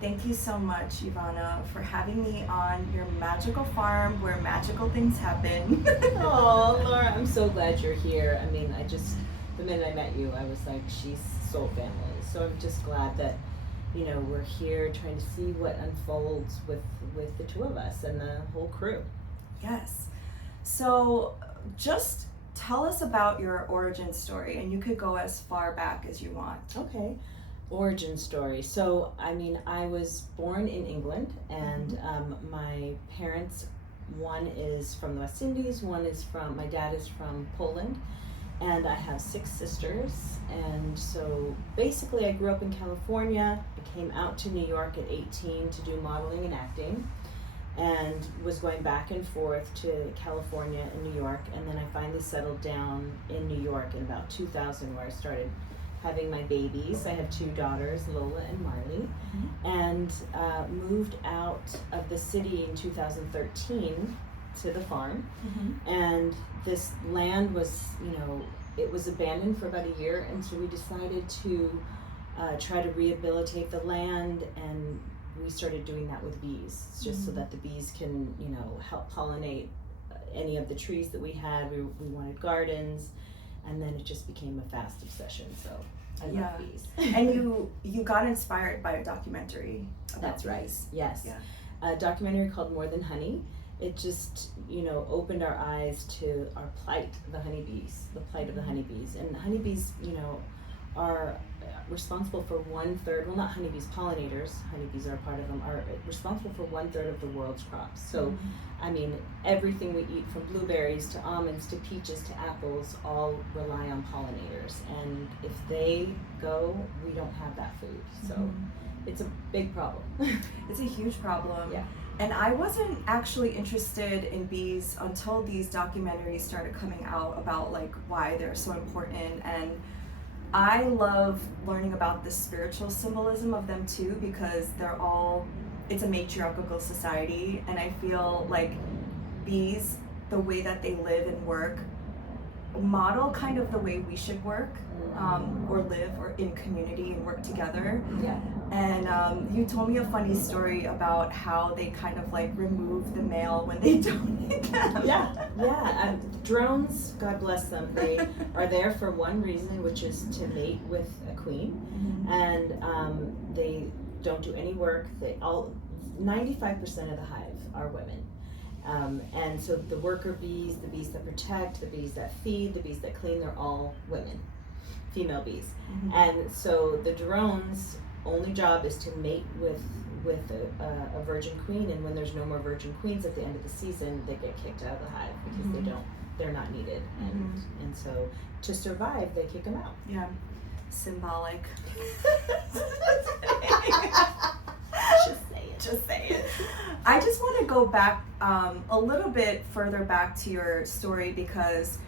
Thank you so much, Yvonna, for having me on your magical farm where magical things happen. Oh, Laura, I'm so glad you're here. I mean, the minute I met you, I was like, she's soul family. So I'm just glad that, we're here trying to see what unfolds with the two of us and the whole crew. Yes. So just tell us about your origin story, and you could go as far back as you want. Okay. Origin story. So, I mean, I was born in England, and my parents, one is from the West Indies, my dad is from Poland, and I have 6 sisters. And so basically I grew up in California. I came out to New York at 18 to do modeling and acting, and was going back and forth to California and New York, and then I finally settled down in New York in about 2000, where I started having my babies. I have 2 daughters, Lola and Marley, and moved out of the city in 2013 to the farm. And this land was, it was abandoned for about a year, and so we decided to try to rehabilitate the land, and we started doing that with bees, just so that the bees can, help pollinate any of the trees that we had. We wanted gardens, and then it just became a fast obsession. So I love bees. And you got inspired by a documentary about That's bees. right. Yes. Yeah. A documentary called More Than Honey. It just, opened our eyes to our plight, the plight of the honeybees. And honeybees, are responsible for 1/3, well, not honeybees, pollinators, honeybees are a part of them, are responsible for 1/3 of the world's crops. So, I mean, everything we eat, from blueberries to almonds to peaches to apples, all rely on pollinators. And if they go, we don't have that food. So it's a big problem. It's a huge problem. Yeah. And I wasn't actually interested in bees until these documentaries started coming out about like why they're so important. And I love learning about the spiritual symbolism of them too, because it's a matriarchal society, and I feel like bees, the way that they live and work, model kind of the way we should work, or live, or in community and work together. Yeah. And you told me a funny story about how they kind of like remove the male when they don't need them. Yeah. Drones, God bless them, they are there for one reason, which is to mate with a queen. And they don't do any work. 95% of the hive are women. And so the worker bees, the bees that protect, the bees that feed, the bees that clean, they're all women, female bees. And so the drones' only job is to mate with a virgin queen, and when there's no more virgin queens at the end of the season, they get kicked out of the hive because they're not needed. And so to survive, they kick them out. Yeah, symbolic. Just say it. I just want to go back a little bit further back to your story, because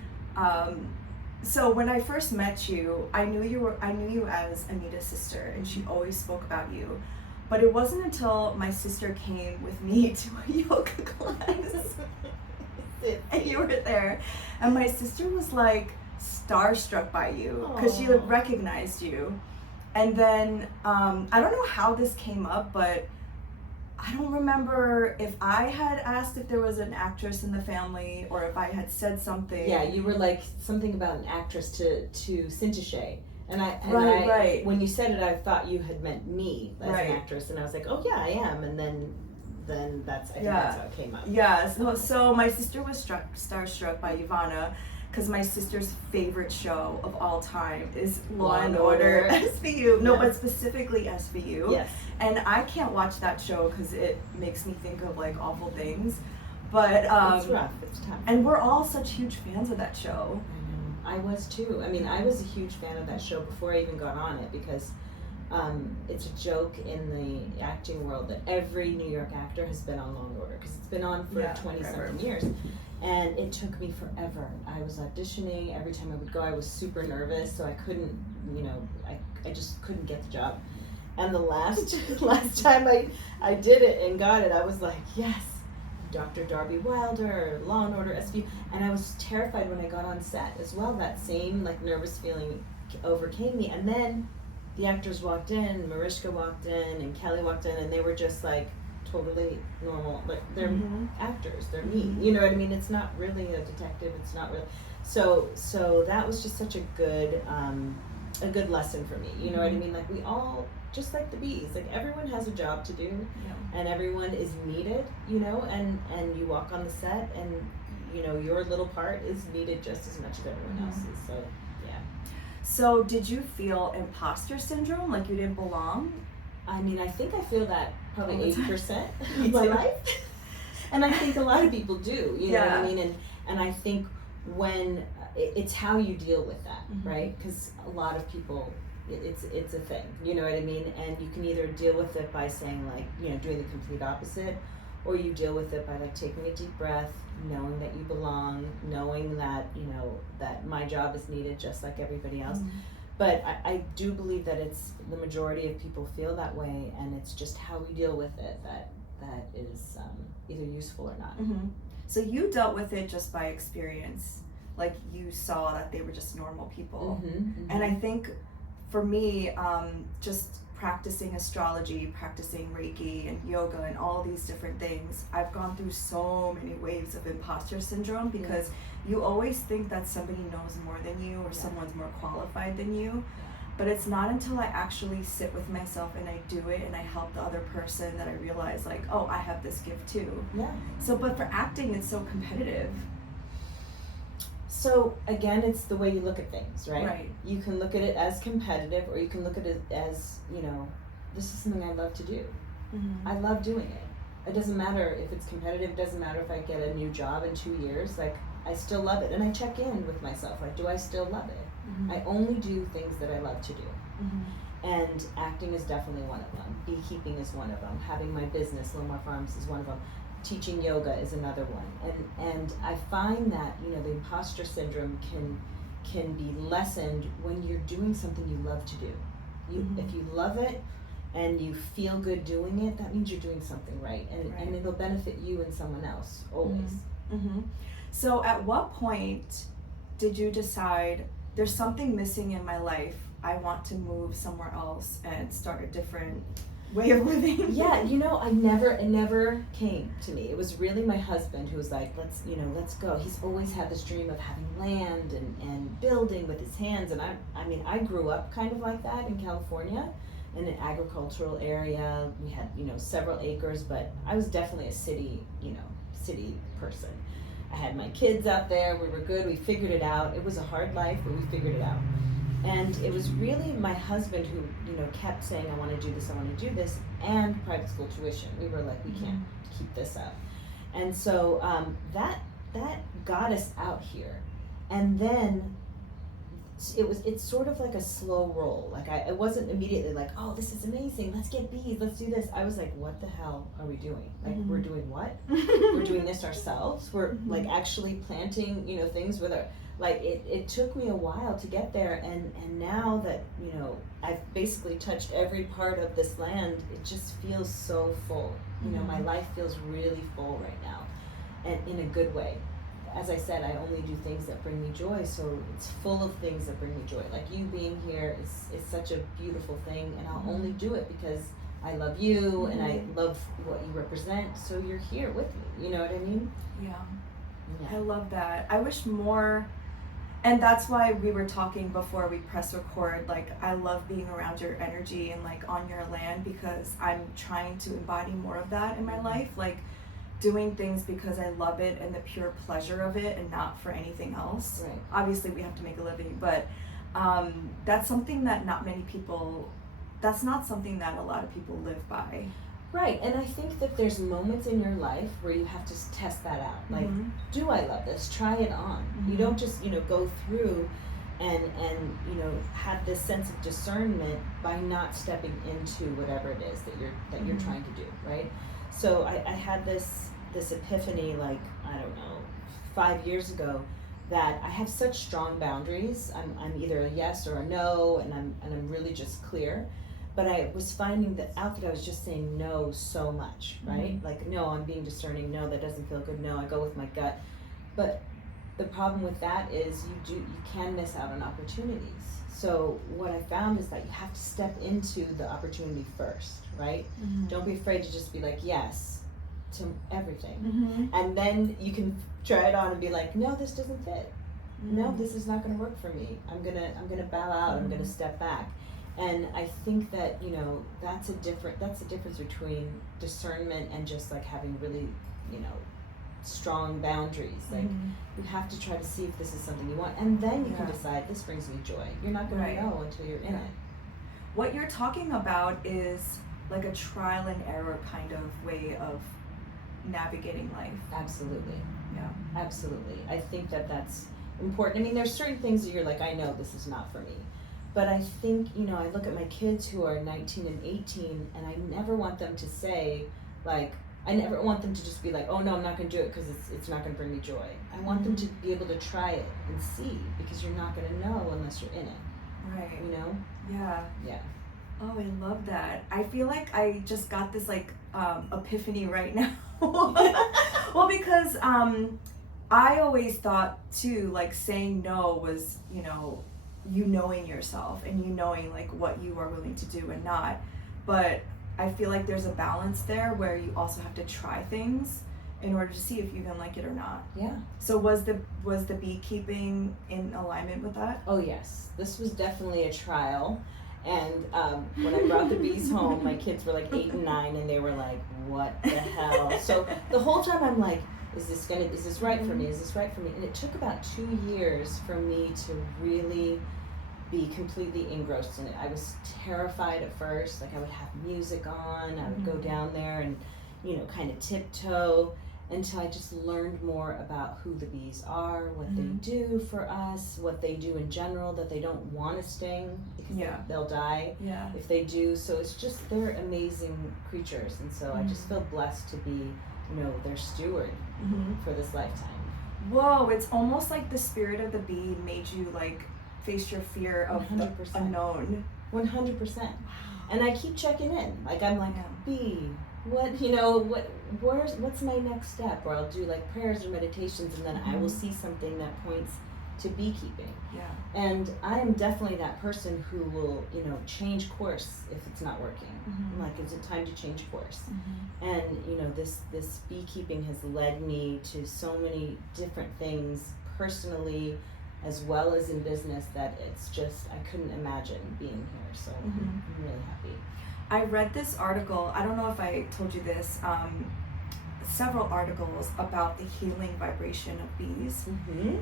so when I first met you, I knew you as Anita's sister, and she always spoke about you. But it wasn't until my sister came with me to a yoga class and you were there, and my sister was like starstruck by you because she recognized you. And then I don't know how this came up, but I don't remember if I had asked if there was an actress in the family, or if I had said something. Yeah, you were like something about an actress to Cinta Shay. And I Right. When you said it, I thought you had meant me as an actress, and I was like, oh yeah, I am. And then that's how it came up. Yeah. So my sister was starstruck by Yvonna, because my sister's favorite show of all time is Law and Order SVU. No, but specifically SVU. Yes. And I can't watch that show because it makes me think of like awful things. But it's rough. It's tough. And we're all such huge fans of that show. I was too. I mean, I was a huge fan of that show before I even got on it, because it's a joke in the acting world that every New York actor has been on Law and Order, because it's been on for 20-something years. And it took me forever. I was auditioning. Every time I would go, I was super nervous, so I couldn't, I just couldn't get the job. And the last time I did it and got it, I was like, yes, Dr. Darby Wilder, Law and Order SVU. And I was terrified when I got on set as well. That same like nervous feeling overcame me. And then the actors walked in, Mariska walked in, and Kelly walked in, and they were just like totally normal. Like they're actors, they're me. You know what I mean? It's not really a detective. It's not really. So that was just such a good lesson for me. You know what I mean? Like we all, just like the bees, like everyone has a job to do, and everyone is needed. You know, and you walk on the set, and you know your little part is needed just as much as everyone else's. So yeah. So did you feel imposter syndrome, like you didn't belong? I mean, I think I feel that probably 80% Me of my too. life. And I think a lot of people do, you know what I mean? And I think when, it's how you deal with that, right? Because a lot of people, it's a thing, you know what I mean? And you can either deal with it by saying like, you know, doing the complete opposite, or you deal with it by like taking a deep breath, knowing that you belong, knowing that, you know, that my job is needed just like everybody else. But I do believe that it's the majority of people feel that way, and it's just how we deal with it that is either useful or not. So you dealt with it just by experience, like you saw that they were just normal people. And I think for me, just practicing astrology, practicing Reiki and yoga and all these different things, I've gone through so many waves of imposter syndrome because you always think that somebody knows more than you or someone's more qualified than you. But it's not until I actually sit with myself and I do it and I help the other person that I realize like, oh, I have this gift too. So, but for acting, it's so competitive. So again, it's the way you look at things, right? Right. You can look at it as competitive, or you can look at it as, you know, this is something I love to do. I love doing it. It doesn't matter if it's competitive. It doesn't matter if I get a new job in 2 years. Like, I still love it. And I check in with myself. Like, do I still love it? I only do things that I love to do. And acting is definitely one of them. Beekeeping is one of them. Having my business, Lomar Farms, is one of them. Teaching yoga is another one. And I find that, you know, the imposter syndrome can be lessened when you're doing something you love to do. If you love it and you feel good doing it, that means you're doing something right. And it'll benefit you and someone else, always. So at what point did you decide there's something missing in my life, I want to move somewhere else and start a different way of living? Yeah, you know, it never came to me. It was really my husband who was like, let's go. He's always had this dream of having land and building with his hands. And I mean, I grew up kind of like that in California, in an agricultural area. We had, you know, several acres, but I was definitely a city person. I had my kids out there. We were good. We figured it out. It was a hard life, but we figured it out. And it was really my husband who, you know, kept saying, I want to do this, and private school tuition. We were like, we can't keep this up. And so that got us out here. And then it's sort of like a slow roll. Like I wasn't immediately like, oh, this is amazing, let's get bees, let's do this. I was like, what the hell are we doing? Like, we're doing what? We're doing this ourselves? We're like actually planting, you know, things with our, like it took me a while to get there, and now that, you know, I've basically touched every part of this land, it just feels so full. You know, my life feels really full right now, and in a good way. As I said, I only do things that bring me joy, so it's full of things that bring me joy. Like you being here is such a beautiful thing, and I'll only do it because I love you and I love what you represent, so you're here with me. You know what I mean? Yeah. I love that. I wish more, and that's why we were talking before we press record, like I love being around your energy and like on your land, because I'm trying to embody more of that in my life, like doing things because I love it and the pure pleasure of it and not for anything else. Right. Obviously we have to make a living, but that's something that that's not something that a lot of people live by. Right, and I think that there's moments in your life where you have to test that out. Like, do I love this? Try it on. You don't just, you know, go through and you know, have this sense of discernment by not stepping into whatever it is that you're trying to do, right? So I had this epiphany, like, I don't know, 5 years ago, that I have such strong boundaries. I'm either a yes or a no, and I'm really just clear. But I was finding that I was just saying no so much, right? Like, no, I'm being discerning. No, that doesn't feel good. No, I go with my gut. But the problem with that is you can miss out on opportunities. So what I found is that you have to step into the opportunity first, right? Don't be afraid to just be like yes to everything, and then you can try it on and be like, no, this doesn't fit. No, this is not going to work for me. I'm gonna bow out. I'm gonna step back. And I think that, you know, that's the difference between discernment and just like having really, you know, strong boundaries. Like you have to try to see if this is something you want, and then you can decide this brings me joy. You're not going to know until you're in it. What you're talking about is like a trial and error kind of way of navigating life. Absolutely. Yeah. Absolutely. I think that that's important. I mean, there's certain things that you're like, I know this is not for me. But I think, you know, I look at my kids who are 19 and 18, and I never want them to say, like, I never want them to just be like, oh no, I'm not going to do it because it's not going to bring me joy. I want them to be able to try it and see, because you're not going to know unless you're in it. Right. You know? Yeah. Yeah. Oh, I love that. I feel like I just got this like epiphany right now. Well, because I always thought too, like saying no was, you know, you knowing yourself and you knowing like what you are willing to do and not. But I feel like there's a balance there where you also have to try things in order to see if you even like it or not. Yeah. So was the beekeeping in alignment with that? Oh yes, this was definitely a trial. And when I brought the bees home, my kids were like 8 and 9, and they were like, what the hell? So the whole time I'm like, is this right for me? Is this right for me? And it took about 2 years for me to really be completely engrossed in it. I was terrified at first. Like I would have music on, I would go down there and, you know, kind of tiptoe until I just learned more about who the bees are, what they do for us, what they do in general, that they don't want to sting because they'll die if they do. So it's just, they're amazing creatures. And so I just feel blessed to be, you know, their steward for this lifetime. Whoa, it's almost like the spirit of the bee made you like face your fear of 100%. the unknown. 100%. And I keep checking in. Like I'm like, bee, what, you know, what's my next step? Or I'll do like prayers or meditations, and then I will see something that points to beekeeping. Yeah. And I am definitely that person who will, you know, change course if it's not working. I'm like, is it time to change course? And, you know, this beekeeping has led me to so many different things personally as well as in business that it's just, I couldn't imagine being here. So I'm really happy. I read this article, I don't know if I told you this, several articles about the healing vibration of bees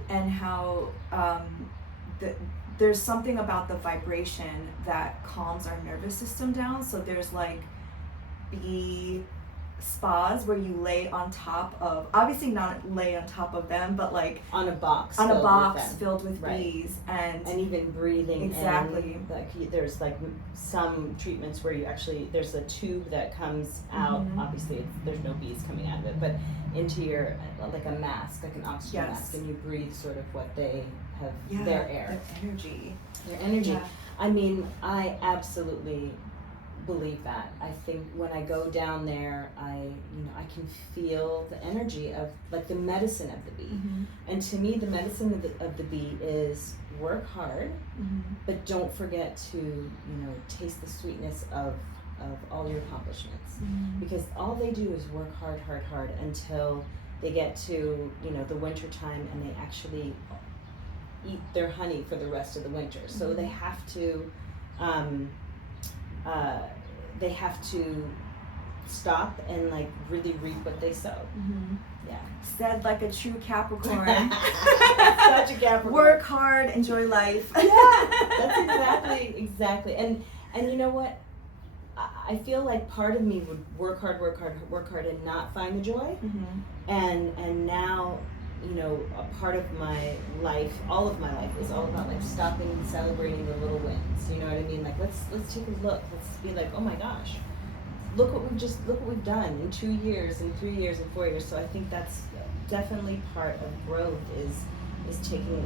and how there's something about the vibration that calms our nervous system down. So there's like bee spas where you lay on top of, obviously not lay on top of them, but like on a box filled with bees, and even breathing exactly in. Like there's like some treatments where you actually, there's a tube that comes out, obviously there's no bees coming out of it, but into your, like a mask, like an oxygen mask, and you breathe sort of what they have, their air, their energy. I mean, I absolutely believe that. I think when I go down there, I can feel the energy of like the medicine of the bee. And to me, the medicine of the bee is work hard, but don't forget to, you know, taste the sweetness of all your accomplishments. Because all they do is work hard until they get to, you know, the winter time, and they actually eat their honey for the rest of the winter. So they have to stop and like really reap what they sow. Yeah. Said like a true Capricorn. Such a Capricorn. Work hard, enjoy life. Yeah, that's exactly. And you know what? I feel like part of me would work hard and not find the joy. And now, you know, a part of my life, all of my life, is all about like stopping and celebrating the little wins. You know what I mean? Like let's take a look. Let's be like, oh my gosh, look what we've done in 2 years, and 3 years, and 4 years. So I think that's definitely part of growth is taking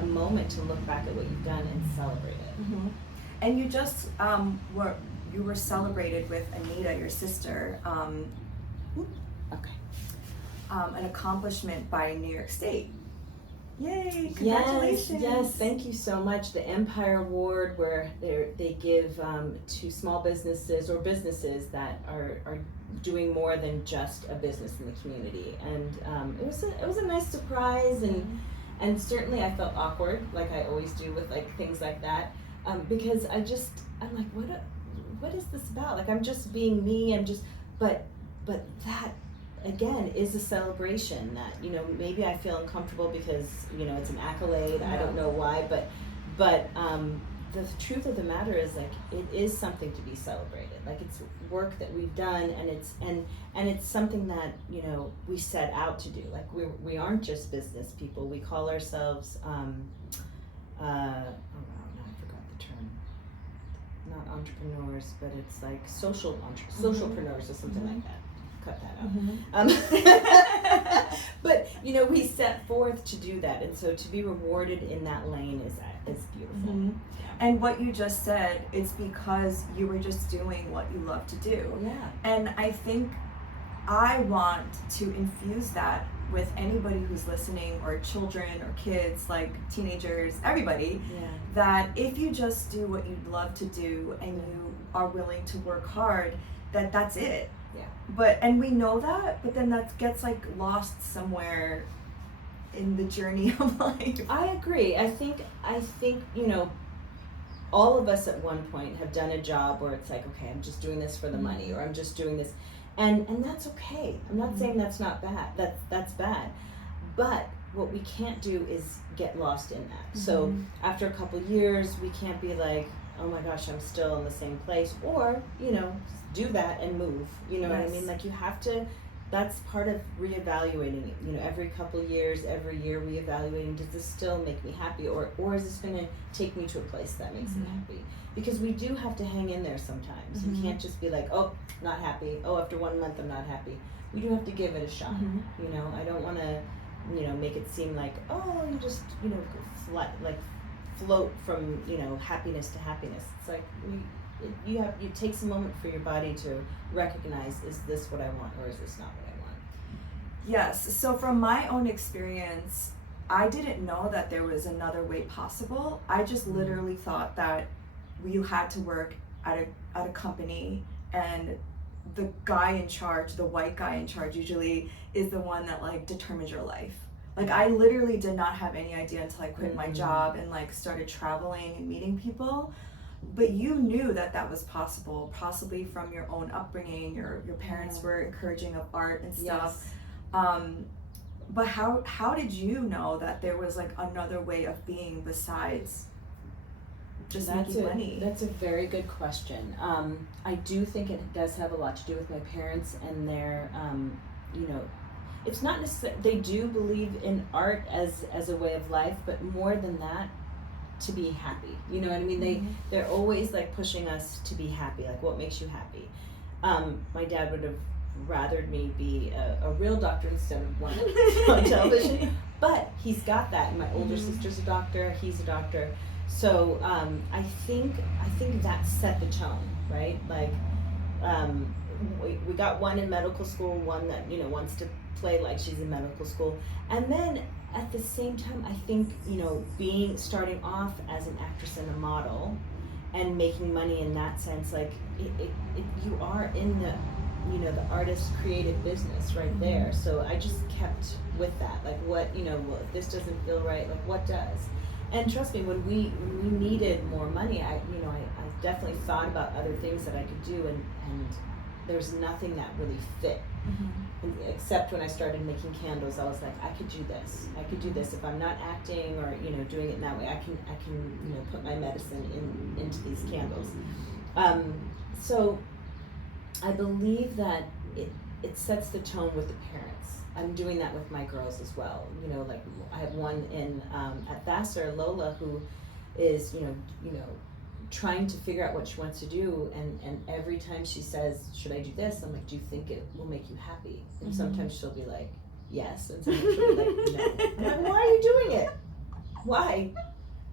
a moment to look back at what you've done and celebrate it. And you just were celebrated with Anita, your sister. An accomplishment by New York State. Yay! Congratulations! Yes, thank you so much. The Empire Award, where they give to small businesses or businesses that are doing more than just a business in the community, and it was a nice surprise, and certainly I felt awkward, like I always do with like things like that, because I'm like, what is this about? Like, I'm just being me. But that again is a celebration that, you know, maybe I feel uncomfortable because, you know, it's an accolade. I don't know why, but the truth of the matter is, like, it is something to be celebrated. Like, it's work that we've done, and it's something that, you know, we set out to do. Like, we aren't just business people. We call ourselves oh wow, now I forgot the term. Not entrepreneurs, but it's like socialpreneurs or something like that. Cut that out. But, you know, we set forth to do that, and so to be rewarded in that lane is beautiful. Yeah. And what you just said, it's because you were just doing what you love to do. Yeah. And I think I want to infuse that with anybody who's listening, or children or kids, like teenagers, everybody, that if you just do what you love to do and you are willing to work hard, that's it. Yeah. And we know that, but then that gets like lost somewhere in the journey of life. I agree. I think, you know, all of us at one point have done a job where it's like, okay, I'm just doing this for the money, or I'm just doing this, and that's okay. I'm not saying that's not bad. That's bad, but what we can't do is get lost in that. So after a couple years, we can't be like, oh my gosh, I'm still in the same place, or, you know, do that and move. You know what I mean? Like, you have to. That's part of reevaluating it. You know, every couple years, every year, reevaluating. Does this still make me happy, or is this going to take me to a place that makes me happy? Because we do have to hang in there sometimes. You can't just be like, oh, not happy. Oh, after 1 month, I'm not happy. We do have to give it a shot. You know, I don't want to, you know, make it seem like, oh, you just, you know, float from, you know, happiness to happiness. It's like you take some moment for your body to recognize, is this what I want, or is this not what I want? Yes. So from my own experience, I didn't know that there was another way possible. I just literally thought that you had to work at a company, and the guy in charge, the white guy in charge, usually is the one that like determines your life. Like, I literally did not have any idea until I quit my job and like started traveling and meeting people. But you knew that was possible, possibly from your own upbringing. Your parents were encouraging of art and stuff. Yes. But how did you know that there was like another way of being besides just making money? That's a very good question. I do think it does have a lot to do with my parents and their, you know, it's not necessarily, they do believe in art as a way of life, but more than that, to be happy. You know what I mean? They're always like pushing us to be happy. Like, what makes you happy? My dad would have rathered me be a real doctor instead of one on television, but he's got that. And my older sister's a doctor. He's a doctor. So I think that set the tone, right? Like, we got one in medical school, one that, you know, wants to play like she's in medical school, and then at the same time, I think, you know, starting off as an actress and a model and making money in that sense, like you are in the, you know, the artist creative business right there. So I just kept with that, like, what, you know, well, if this doesn't feel right, like, what does? And trust me, when we needed more money, I definitely thought about other things that I could do, and there's nothing that really fit. Except when I started making candles, I was like, I could do this. I could do this if I'm not acting or, you know, doing it in that way. I can you know, put my medicine into these candles. So I believe that it sets the tone with the parents. I'm doing that with my girls as well. You know, like, I have one in at Vassar, Lola, who is, you know, trying to figure out what she wants to do, and every time she says, should I do this? I'm like, do you think it will make you happy? And sometimes she'll be like, yes, and sometimes she'll be like, no. I'm like, why are you doing it? Why?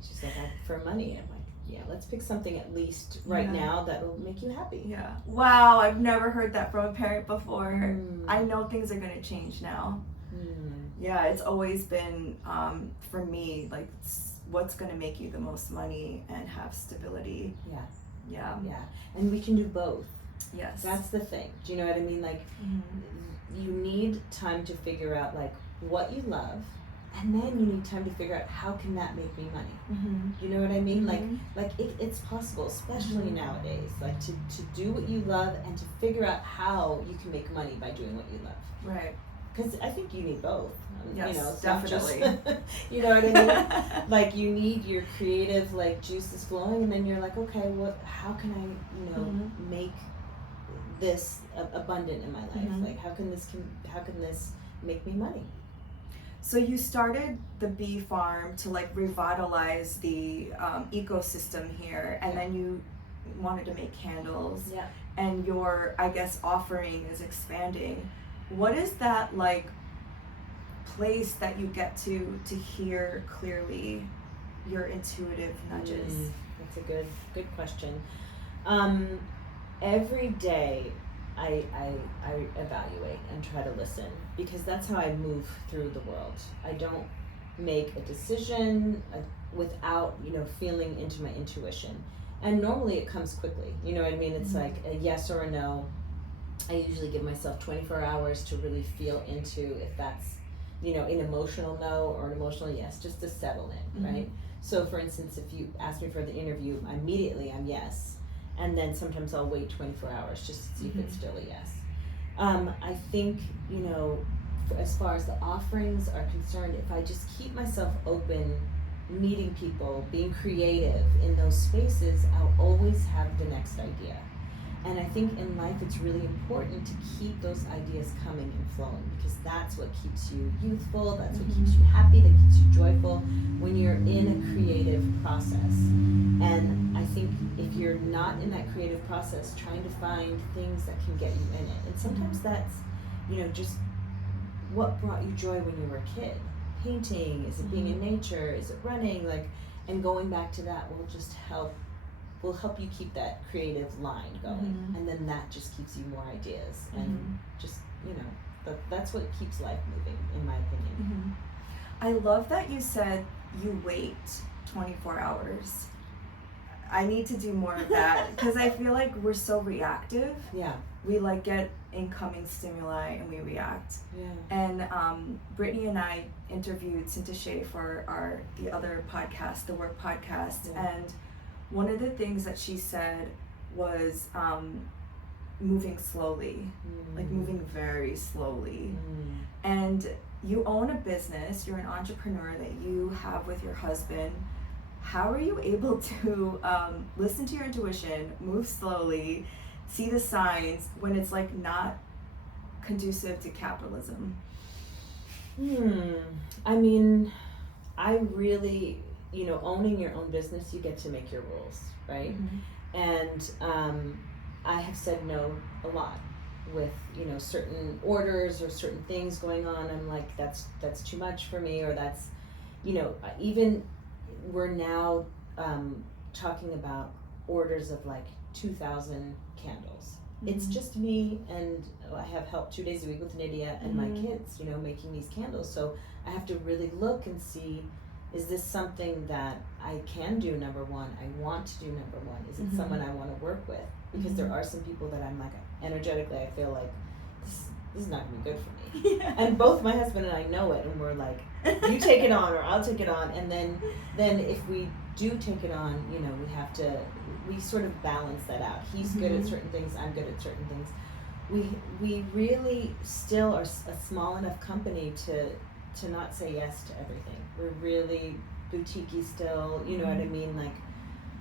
She's like, for money. I'm like, yeah, let's pick something at least right now that will make you happy. Yeah. Wow, I've never heard that from a parent before. I know things are going to change now. Yeah, it's always been, for me, like, what's going to make you the most money and have stability. Yeah. Yeah. Yeah. And we can do both. Yes. That's the thing. Do you know what I mean? Like, you need time to figure out, like, what you love, and then you need time to figure out how can that make me money. You know what I mean? Like it's possible, especially nowadays, like to do what you love and to figure out how you can make money by doing what you love. Right. Because I think you need both. Yes, you know, it's definitely. Not just, you know what I mean? Like, you need your creative, like, juices flowing, and then you're like, okay, how can I, you know, make this abundant in my life? Like, how can this make me money? So you started the bee farm to, like, revitalize the ecosystem here, and then you wanted to make candles. Yeah. And your, I guess, offering is expanding. What is that, like, place that you get to hear clearly your intuitive nudges? That's a good question. Every day I evaluate and try to listen, because that's how I move through the world. I don't make a decision without, you know, feeling into my intuition. And normally it comes quickly. You know what I mean? It's like a yes or a no. I usually give myself 24 hours to really feel into if that's, you know, an emotional no or an emotional yes, just to settle in, right? So for instance, if you ask me for the interview, immediately I'm yes. And then sometimes I'll wait 24 hours just to see if it's still a yes. I think, you know, as far as the offerings are concerned, if I just keep myself open, meeting people, being creative in those spaces, I'll always have the next idea. And I think in life it's really important to keep those ideas coming and flowing, because that's what keeps you youthful, that's what keeps you happy, that keeps you joyful when you're in a creative process. And I think if you're not in that creative process, trying to find things that can get you in it. And sometimes that's, you know, just what brought you joy when you were a kid. Painting, is it being in nature, is it running, like, and going back to that will just help you keep that creative line going, and then that just gives you more ideas, and just, you know, that's what keeps life moving, in my opinion. I love that you said you wait 24 hours. I need to do more of that, because I feel like we're so reactive. Yeah. We, like, get incoming stimuli and we react. Yeah. And Brittany and I interviewed Cinta Shea for the other podcast, the Work Podcast, and one of the things that she said was moving slowly, like moving very slowly. And you own a business, you're an entrepreneur that you have with your husband. How are you able to listen to your intuition, move slowly, see the signs when it's, like, not conducive to capitalism? I mean, I really, you know, owning your own business, you get to make your rules, right? And I have said no a lot with, you know, certain orders or certain things going on. I'm like, that's too much for me, or that's, you know, even we're now talking about orders of like 2,000 candles. It's just me, and I have help 2 days a week with Nydia and my kids, you know, making these candles. So I have to really look and see, is this something that I can do, number one? I want to do, number one. Is it someone I want to work with? Because there are some people that I'm like, energetically, I feel like, this is not going to be good for me. And both my husband and I know it, and we're like, you take it on or I'll take it on. And then if we do take it on, you know, we sort of balance that out. He's good at certain things, I'm good at certain things. We really still are a small enough company to not say yes to everything. We're really boutique-y still, you know what I mean? Like,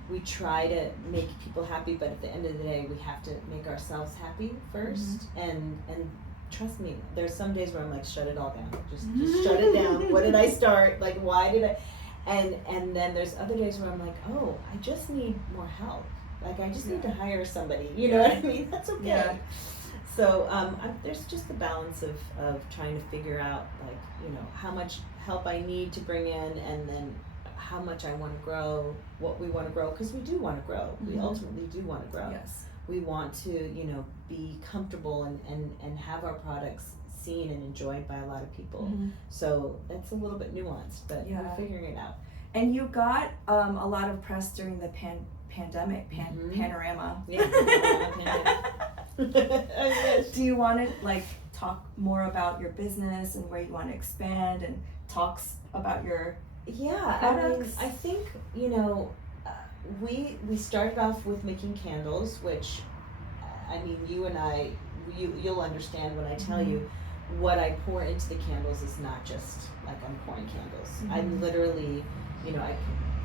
we try to make people happy, but at the end of the day, we have to make ourselves happy first. And trust me, there's some days where I'm like, shut it all down. Just shut it down. What did I start? Like, why did I? And then there's other days where I'm like, oh, I just need more help. Like, I just need to hire somebody. You know what I mean? That's okay. Yeah. So there's just the balance of trying to figure out, like, you know, how much help I need to bring in, and then how much I want to grow, what we want to grow, because we do want to grow. We ultimately do want to grow. Yes. we want to, you know, be comfortable and have our products seen and enjoyed by a lot of people. Mhm. So that's a little bit nuanced, but Yeah. we're figuring it out. And you got a lot of press during the pandemic, Mhm. panorama. Yeah. I wish. Do you want to like talk more about your business and where you want to expand, and talks about your Yeah, products? I think, you know, we started off with making candles, which, I mean, you and I, you'll understand when I tell Mhm. you what I pour into the candles is not just like I'm pouring candles. I'm literally, you know,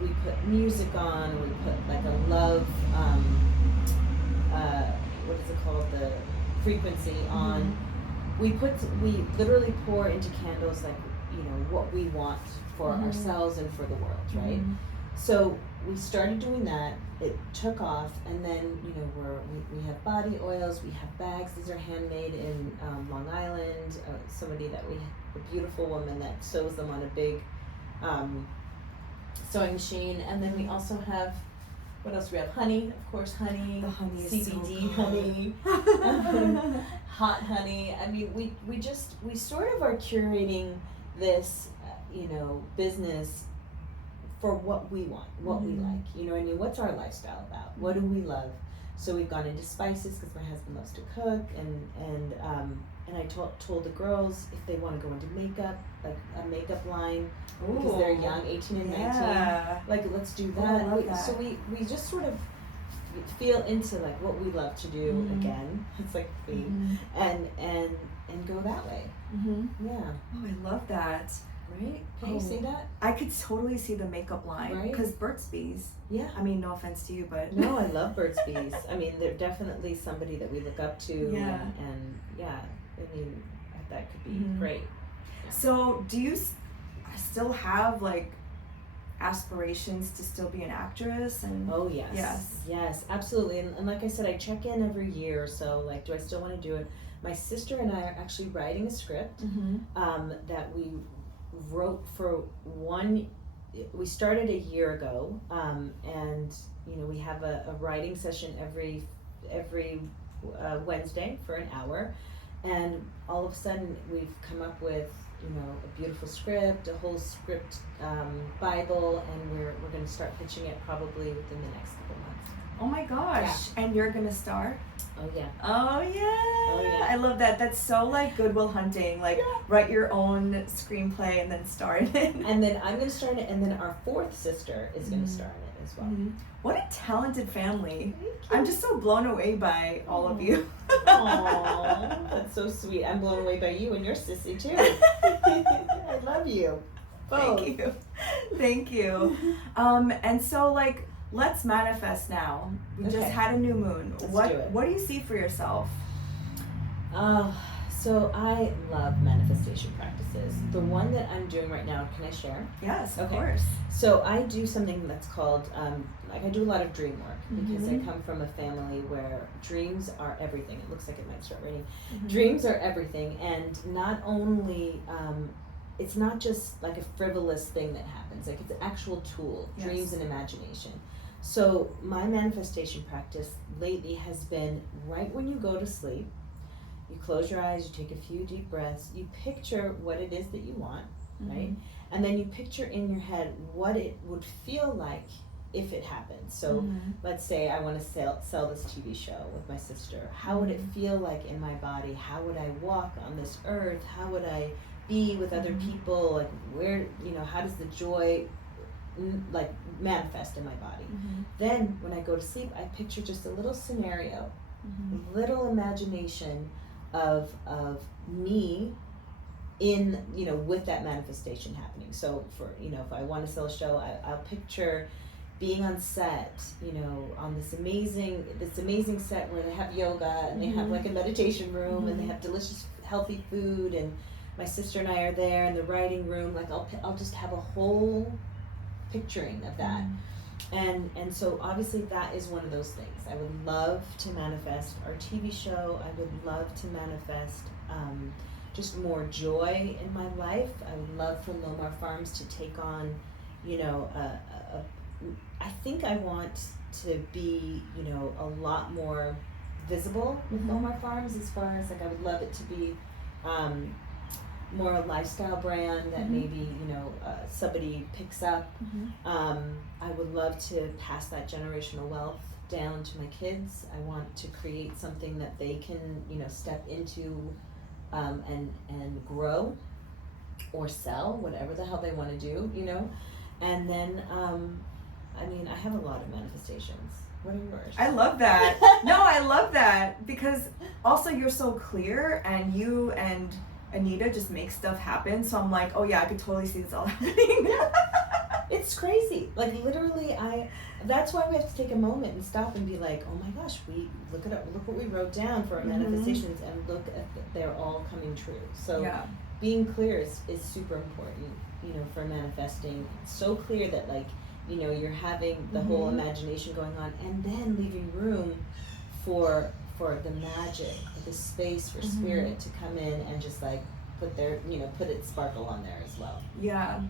we put music on, we put like a love, what is it called, the frequency on. We literally pour into candles like, you know, what we want for ourselves and for the world, right? So we started doing that. It took off, and then, you know, we have body oils, we have bags. These are handmade in Long Island. Somebody a beautiful woman that sews them on a big sewing machine. And then we also have, what else? We have honey, of course, honey. The honey is CBD so honey, hot honey. I mean, we sort of are curating this, you know, business for what we want, what we like. You know what I mean? What's our lifestyle about? What do we love? So we've gone into spices because my husband loves to cook, and I told the girls if they want to go into makeup, like a makeup line, because they're young, 18 and 19. Like, let's do that. I love that. So we just sort of feel into like what we love to do again. It's like and go that way. Yeah. Oh, I love that. Right? Can you see that? I could totally see the makeup line. Right? Because Burt's Bees. Yeah. I mean, no offense to you, but No, I love Burt's Bees. I mean, they're definitely somebody that we look up to. Yeah. And yeah, I mean, that could be great. So, do you still have like aspirations to still be an actress? And Oh yes, yes, absolutely. And like I said, I check in every year or so. Like, do I still want to do it? My sister and I are actually writing a script that we wrote for we started a year ago, and you know, we have a writing session every Wednesday for an hour, and all of a sudden we've come up with, you know, a beautiful script, a whole script Bible, and we're going to start pitching it probably within the next couple months. Oh my gosh! Yeah. And you're gonna star? Oh yeah. Oh yeah. Oh yeah. I love that. That's so like Good Will Hunting. Like write your own screenplay and then star in it. And then I'm gonna star in it, and then our fourth sister is gonna star in it as well. What a talented family! I'm just so blown away by all of you. Aww, that's so sweet. I'm blown away by you and your sissy too. I love you. Both. Thank you. Thank you. And so like, let's manifest now. We just had a new moon. Let's do it. What do you see for yourself? So I love manifestation practices. The one that I'm doing right now, can I share? Yes, of Okay. course. So I do something that's called, like I do a lot of dream work because I come from a family where dreams are everything. It looks like it might start raining. Dreams are everything, and not only, it's not just like a frivolous thing that happens, like it's an actual tool, dreams and imagination. So my manifestation practice lately has been right when you go to sleep, you close your eyes, you take a few deep breaths, you picture what it is that you want, right? And then you picture in your head what it would feel like if it happened. So let's say I want to sell this TV show with my sister. How would it feel like in my body? How would I walk on this earth? How would I be with other people? Like, where, you know, how does the joy like manifest in my body? Then when I go to sleep, I picture just a little scenario, little imagination of me in, you know, with that manifestation happening. So for, you know, if I want to sell a show, I'll picture being on set, you know, on this amazing set where they have yoga and they have like a meditation room and they have delicious healthy food, and my sister and I are there in the writing room. Like I'll just have a whole picturing of that. And so obviously that is one of those things. I would love to manifest our TV show. I would love to manifest just more joy in my life. I would love for Lomar Farms to take on, you know, I think I want to be, you know, a lot more visible with Mhm. Lomar Farms, as far as like I would love it to be more a lifestyle brand that Mhm. maybe somebody picks up. I would love to pass that generational wealth down to my kids. I want to create something that they can step into and grow or sell, whatever the hell they want to do, and then I have a lot of manifestations. What are yours? I love that. No, I love that because also you're so clear, and you and Anita just make stuff happen. So I'm like, oh yeah, I could totally see this all happening. It's crazy. Like literally, that's why we have to take a moment and stop and be like, oh my gosh, look what we wrote down for our manifestations, and look at they're all coming true. So Yeah. being clear is super important, for manifesting. It's so clear that you're having the whole imagination going on, and then leaving room for the magic, the space for spirit to come in and just put its sparkle on there as well. Yeah.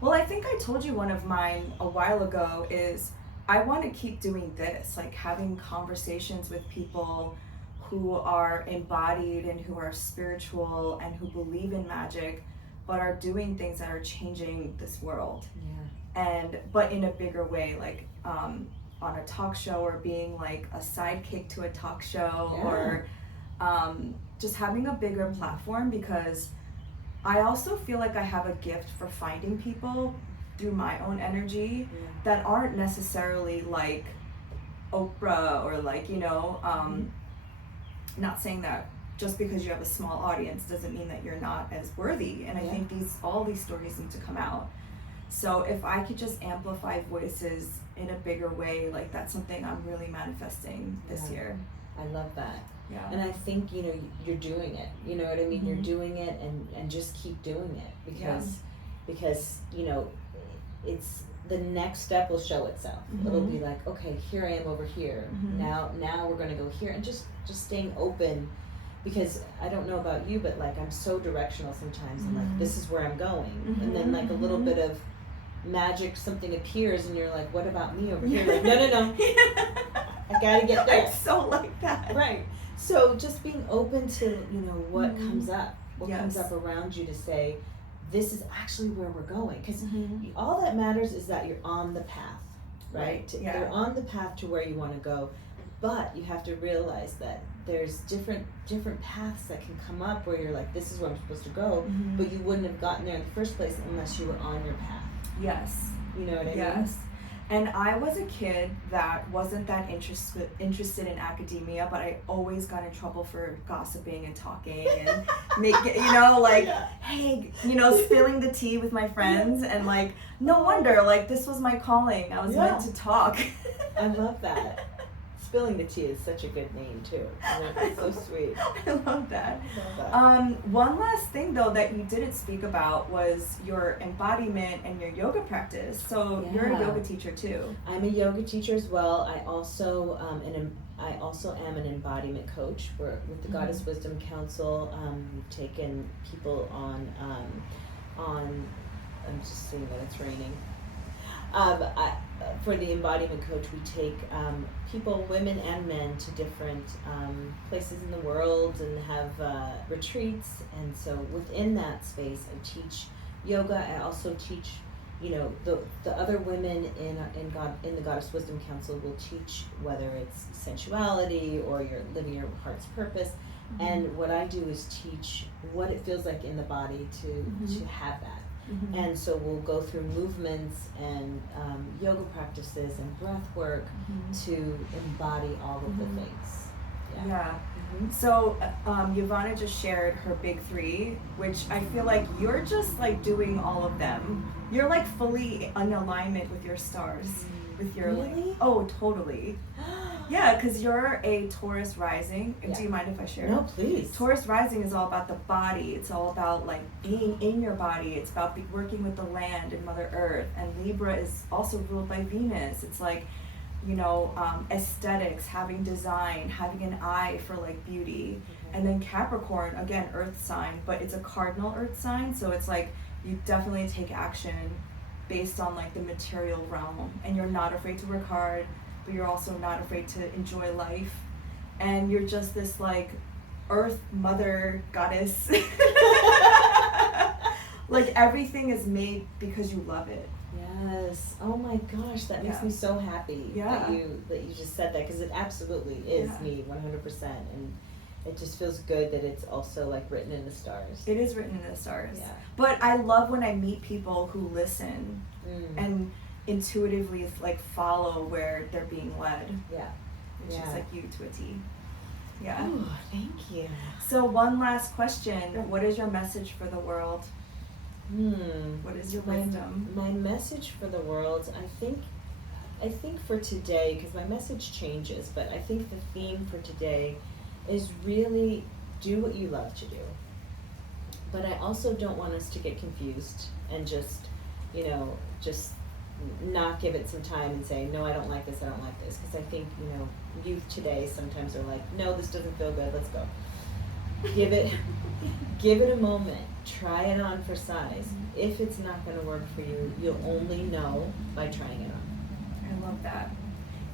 Well, I think I told you one of mine a while ago is I want to keep doing this, like having conversations with people who are embodied and who are spiritual and who believe in magic, but are doing things that are changing this world. Yeah. But in a bigger way, like on a talk show, or being like a sidekick to a talk show, or just having a bigger platform, because I also feel like I have a gift for finding people through my own energy that aren't necessarily like Oprah or not saying that just because you have a small audience doesn't mean that you're not as worthy. And I think all these stories need to come out. So if I could just amplify voices in a bigger way, like that's something I'm really manifesting this year. I love that. Yeah. And I think, you're doing it. You know what I mean? You're doing it, and just keep doing it, because it's the next step will show itself. It'll be like, okay, here I am over here. Now we're going to go here, and just staying open, because I don't know about you, but like I'm so directional sometimes. I'm like, this is where I'm going. And then like a little bit of magic, something appears, and you're like, what about me over here? Like, no. I gotta get there. I'm so like that. Right. So just being open to, what comes up, comes up around you, to say, this is actually where we're going. Because all that matters is that you're on the path, right? You're on the path to where you want to go. But you have to realize that there's different paths that can come up where you're like, this is where I'm supposed to go, but you wouldn't have gotten there in the first place unless you were on your path. Yes. You know what I mean? Yes. And I was a kid that wasn't that interested in academia, but I always got in trouble for gossiping and talking and hey, spilling the tea with my friends, and like, no wonder, like this was my calling. I was meant to talk. I love that. Spilling the tea is such a good name too. It's so sweet. I love that. One last thing though that you didn't speak about was your embodiment and your yoga practice. So you're a yoga teacher too. I'm a yoga teacher as well. I also am an embodiment coach. We're with the Goddess Wisdom Council. We've taken people on. I'm just seeing that it's raining. For the embodiment coach, we take people, women and men, to different places in the world and have retreats. And so within that space, I teach yoga. I also teach, the other women in the Goddess Wisdom Council will teach whether it's sensuality or you're living your heart's purpose. And what I do is teach what it feels like in the body to have that. And so we'll go through movements and yoga practices and breath work to embody all of the things. Yeah. So Yvonna just shared her big three, which I feel like you're just like doing all of them. You're like fully in alignment with your stars. With your Really? Oh, totally. Yeah, because you're a Taurus Rising. Do you mind if I share? No, please. Taurus Rising is all about the body. It's all about like being in your body. It's about working with the land and Mother Earth. And Libra is also ruled by Venus. It's like, aesthetics, having design, having an eye for like beauty. And then Capricorn, again, Earth sign, but it's a cardinal Earth sign. So it's like you definitely take action based on like the material realm, and you're not afraid to work hard, but you're also not afraid to enjoy life. and you're just this like earth mother goddess. Like everything is made because you love it. Yes. Oh my gosh, that makes me so happy that you just said that, because it absolutely is me 100%, and it just feels good that it's also like written in the stars. It is written in the stars. Yeah. But I love when I meet people who listen and intuitively like follow where they're being led. Yeah. Which is like you to a T. Yeah. Oh, thank you. So one last question. What is your message for the world? What is your wisdom? My message for the world, I think for today, because my message changes, but I think the theme for today is really do what you love to do. But I also don't want us to get confused and just not give it some time and say, no, I don't like this, because I think, youth today sometimes are like, no, this doesn't feel good, let's go. Give it a moment. Try it on for size. If it's not going to work for you, you'll only know by trying it on. I love that.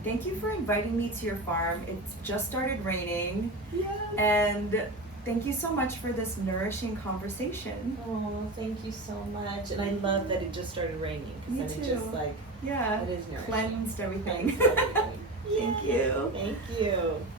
Thank you for inviting me to your farm. It's just started raining. Yes. And thank you so much for this nourishing conversation. Oh, thank you so much. And I love that it just started raining, because then it just it is nourishing. cleansed everything. everything. Thank you. Thank you.